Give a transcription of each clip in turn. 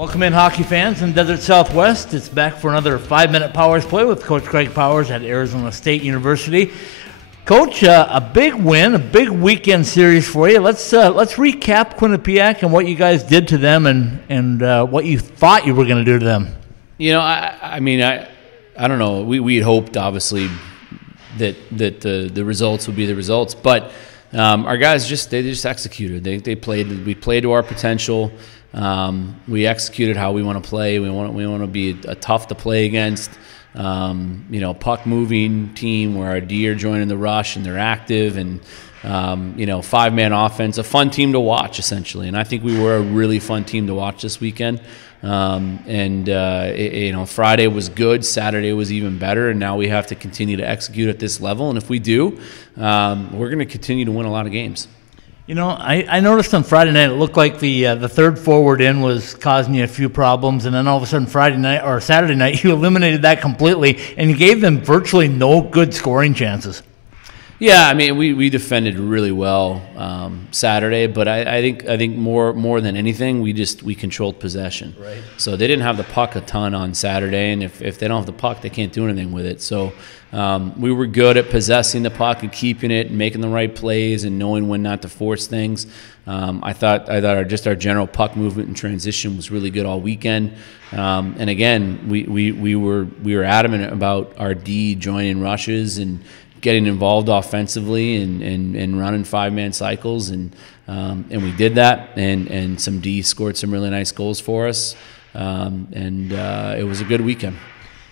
Welcome in, hockey fans in Desert Southwest. It's back for another 5-minute Powers play with Coach Craig Powers at Arizona State University. Coach, a big win, a big weekend series for you. Let's recap Quinnipiac and what you guys did to them and what you thought you were going to do to them. You know, I don't know. We had hoped, obviously, that the results would be the results, but our guys just executed. We played to our potential. We executed how we want to play. We want to be a tough to play against. Puck moving team where our D are joining the rush and they're active, and 5-man offense, a fun team to watch essentially. And I think we were a really fun team to watch this weekend. Friday was good, Saturday was even better, and now we have to continue to execute at this level. And if we do, we're going to continue to win a lot of games. You know, I noticed on Friday night it looked like the third forward in was causing you a few problems, and then all of a sudden Saturday night you eliminated that completely, and you gave them virtually no good scoring chances. Yeah, I mean, we defended really well Saturday, but I think more than anything, we controlled possession. Right. So they didn't have the puck a ton on Saturday, and if they don't have the puck, they can't do anything with it. So we were good at possessing the puck and keeping it and making the right plays and knowing when not to force things. I thought our general puck movement and transition was really good all weekend. And again, we were adamant about our D joining rushes and getting involved offensively and running 5-man cycles, and we did that, and some D scored some really nice goals for us, and it was a good weekend.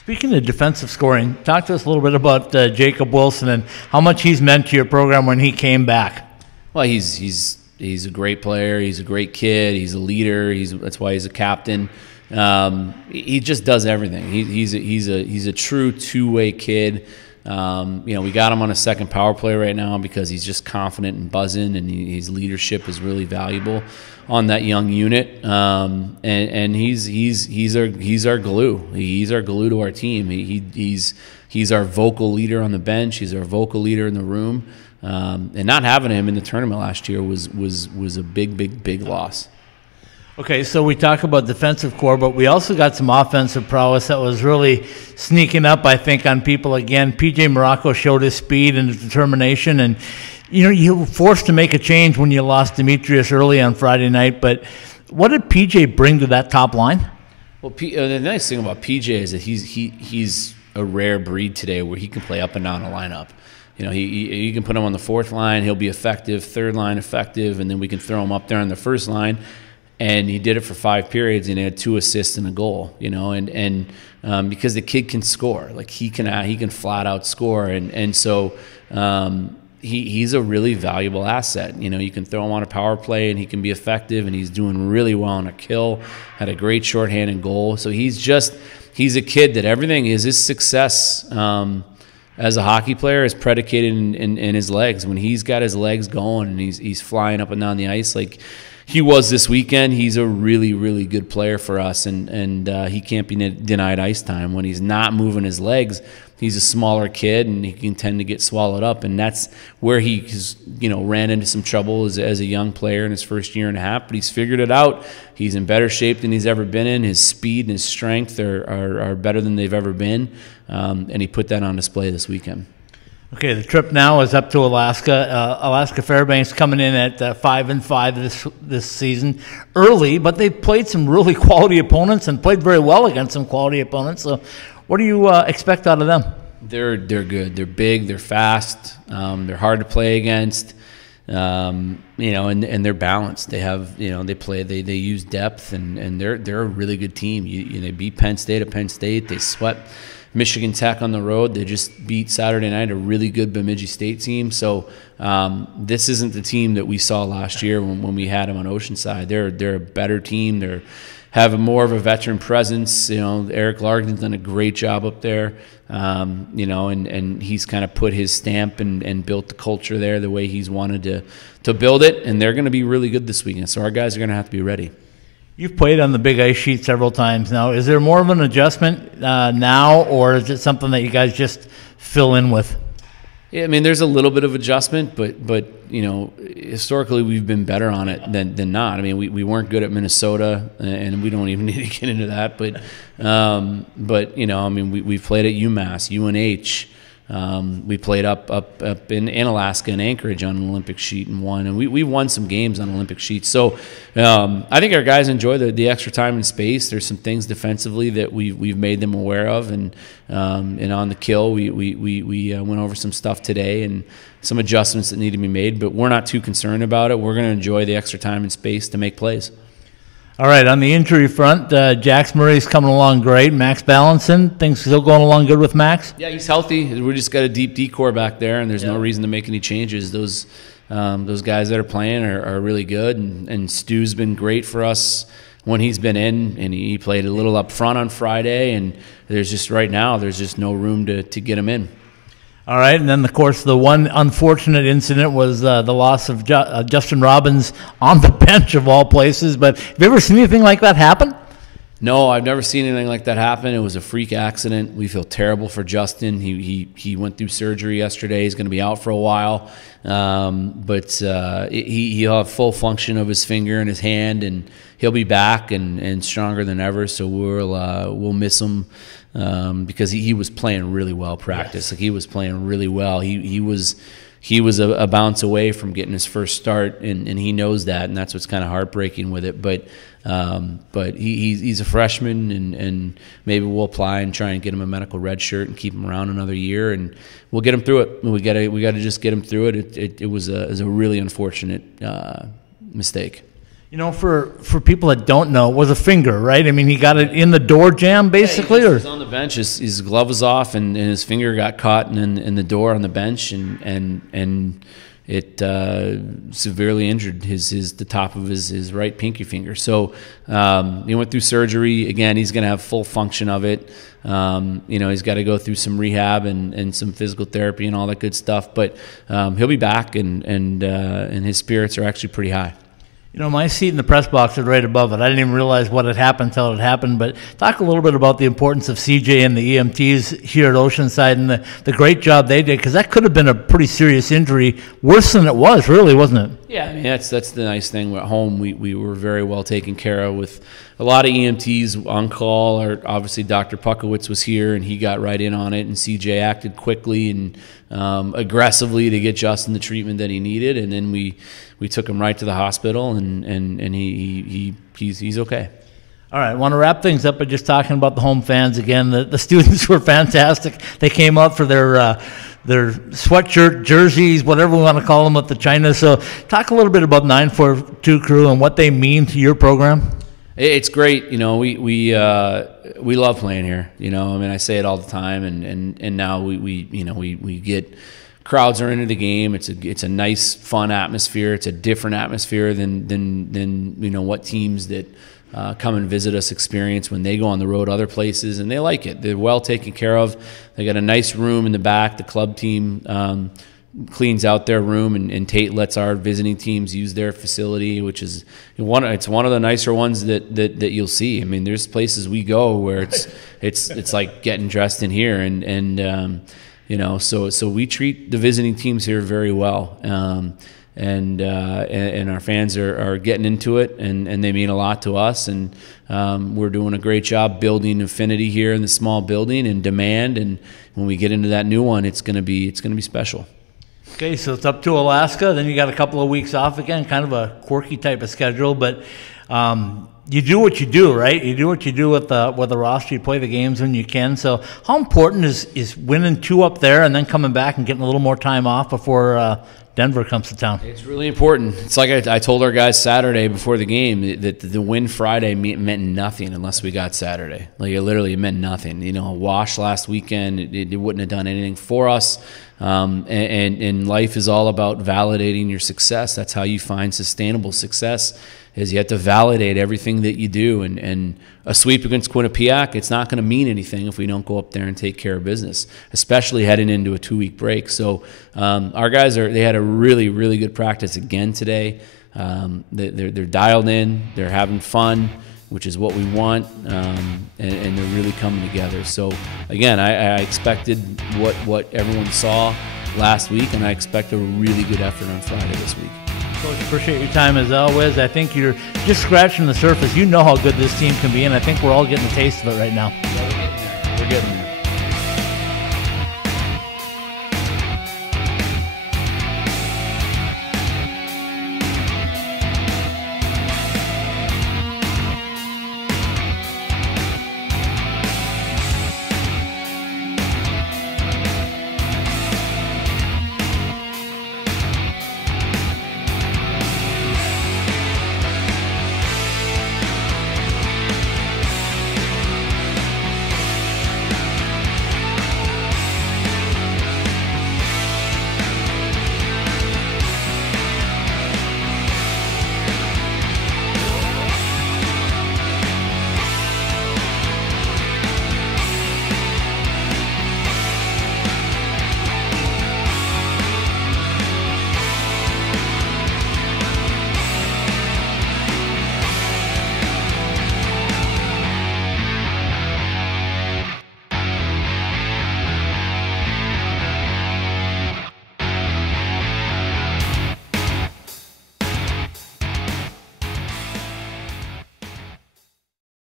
Speaking of defensive scoring, talk to us a little bit about Jacob Wilson and how much he's meant to your program when he came back. Well, he's a great player. He's a great kid. He's a leader. That's why he's a captain. He just does everything. He's a true two-way kid. We got him on a second power play right now because he's just confident and buzzing, and his leadership is really valuable on that young unit. And he's our glue. He's our glue to our team. He's our vocal leader on the bench. He's our vocal leader in the room. And not having him in the tournament last year was a big loss. Okay, so we talk about defensive core, but we also got some offensive prowess that was really sneaking up, I think, on people again. P.J. Morocco showed his speed and his determination, and you were forced to make a change when you lost Demetrius early on Friday night, but what did P.J. bring to that top line? Well, the nice thing about P.J. is that he's a rare breed today where he can play up and down a lineup. You can put him on the fourth line, he'll be effective, third line effective, and then we can throw him up there on the first line. And he did it for 5 periods, and he had 2 assists and a goal. And because the kid can score, like he can flat out score, and so he's a really valuable asset. You can throw him on a power play, and he can be effective, and he's doing really well on a kill. Had a great shorthand and goal. So he's a kid that everything is his success as a hockey player is predicated in his legs. When he's got his legs going and he's flying up and down the ice like he was this weekend, he's a really, really good player for us, and he can't be denied ice time. When he's not moving his legs, he's a smaller kid, and he can tend to get swallowed up, and that's where he ran into some trouble as a young player in his first year and a half, but he's figured it out. He's in better shape than he's ever been in. His speed and his strength are better than they've ever been, and he put that on display this weekend. Okay, the trip now is up to Alaska. Alaska Fairbanks coming in at 5-5 this season, early, but they've played some really quality opponents and played very well against some quality opponents. So, what do you expect out of them? They're good. They're big. They're fast. They're hard to play against. And they're balanced. They have they use depth, and they're a really good team. They beat Penn State at Penn State. They swept Michigan Tech on the road. They just beat Saturday night a really good Bemidji State team. So this isn't the team that we saw last year when we had them on Oceanside. They're a better team. They're have more of a veteran presence. Eric Larkin's done a great job up there. And he's kind of put his stamp and built the culture there the way he's wanted to build it. And they're going to be really good this weekend. So our guys are going to have to be ready. You've played on the big ice sheet several times now. Is there more of an adjustment now, or is it something that you guys just fill in with? Yeah, I mean, there's a little bit of adjustment, but you know, historically we've been better on it than not. I mean, we weren't good at Minnesota, and we don't even need to get into that. But you know, I mean, we've played at UMass, UNH. We played up in Alaska and Anchorage on an Olympic sheet and won, and we won some games on Olympic sheets. So I think our guys enjoy the extra time and space. There's some things defensively that we've made them aware of, and on the kill we went over some stuff today and some adjustments that need to be made. But we're not too concerned about it. We're going to enjoy the extra time and space to make plays. All right, on the injury front, Jax Murray's coming along great. Max Ballinson, things still going along good with Max? Yeah, he's healthy. We just got a deep D-core back there, and there's no reason to make any changes. Those guys that are playing are really good, and Stu's been great for us when he's been in, and he played a little up front on Friday, and there's just right now there's just no room to get him in. All right, and then, of course, the one unfortunate incident was the loss of Justin Robbins on the bench, of all places. But have you ever seen anything like that happen? No, I've never seen anything like that happen. It was a freak accident. We feel terrible for Justin. He went through surgery yesterday. He's going to be out for a while. But he'll have full function of his finger and his hand, and he'll be back and stronger than ever. So we'll miss him. Because he was playing really well practice. Yes. Like, he was playing really well. He was a bounce away from getting his first start, and he knows that, and that's what's kind of heartbreaking with it. But he's a freshman, and maybe we'll apply and try and get him a medical red shirt and keep him around another year, and we'll get him through it. We got to just get him through it. It was a really unfortunate mistake. You know, for people that don't know, it was a finger, right? I mean, he got it in the door jamb, basically? Yeah, he was on the bench. His glove was off, and his finger got caught in the door on the bench, and it severely injured the top of his right pinky finger. So he went through surgery. Again, he's going to have full function of it. You know, he's got to go through some rehab and some physical therapy and all that good stuff. But he'll be back, and his spirits are actually pretty high. You know, my seat in the press box is right above it. I didn't even realize what had happened until it happened. But talk a little bit about the importance of CJ and the EMTs here at Oceanside and the great job they did, because that could have been a pretty serious injury, worse than it was, really, wasn't it? Yeah, I mean, that's the nice thing. At home, we were very well taken care of with a lot of EMTs on call. Obviously, Dr. Puckowitz was here, and he got right in on it, and CJ acted quickly and aggressively to get Justin the treatment that he needed, and then we took him right to the hospital, and he's okay. All right, I want to wrap things up by just talking about the home fans again. The students were fantastic. They came out for their sweatshirt, jerseys, whatever we want to call them, with the China. So talk a little bit about 942 Crew and what they mean to your program. It's great. You know, we love playing here. You know, I mean, I say it all the time, and now we get crowds are into the game. It's a nice, fun atmosphere. It's a different atmosphere than you know what teams that come and visit us experience when they go on the road other places, and they like it. They're well taken care of. They got a nice room in the back. The club team cleans out their room, and Tate lets our visiting teams use their facility, which is it's one of the nicer ones that you'll see. I mean, there's places we go where it's like getting dressed in here, and you know, so we treat the visiting teams here very well, and our fans are getting into it, and they mean a lot to us, and we're doing a great job building affinity here in the small building and demand, and when we get into that new one, it's gonna be special. Okay, so it's up to Alaska, then you got a couple of weeks off again, kind of a quirky type of schedule, but you do what you do, right? You do what you do with the roster. You play the games when you can. So how important is winning 2 up there and then coming back and getting a little more time off before Denver comes to town? It's really important. It's like I told our guys Saturday before the game that the win Friday meant nothing unless we got Saturday. Like, it literally meant nothing. You know, a wash last weekend, it wouldn't have done anything for us. And life is all about validating your success. That's how you find sustainable success, is you have to validate everything that you do. And a sweep against Quinnipiac, it's not going to mean anything if we don't go up there and take care of business, especially heading into a 2-week break. So our guys they had a really, really good practice again today. They're dialed in, they're having fun, which is what we want, and they're really coming together. So again, I expected what everyone saw. last week, and I expect a really good effort on Friday this week. Coach, appreciate your time as always. I think you're just scratching the surface. You know how good this team can be, and I think we're all getting a taste of it right now. Yeah, we're getting there.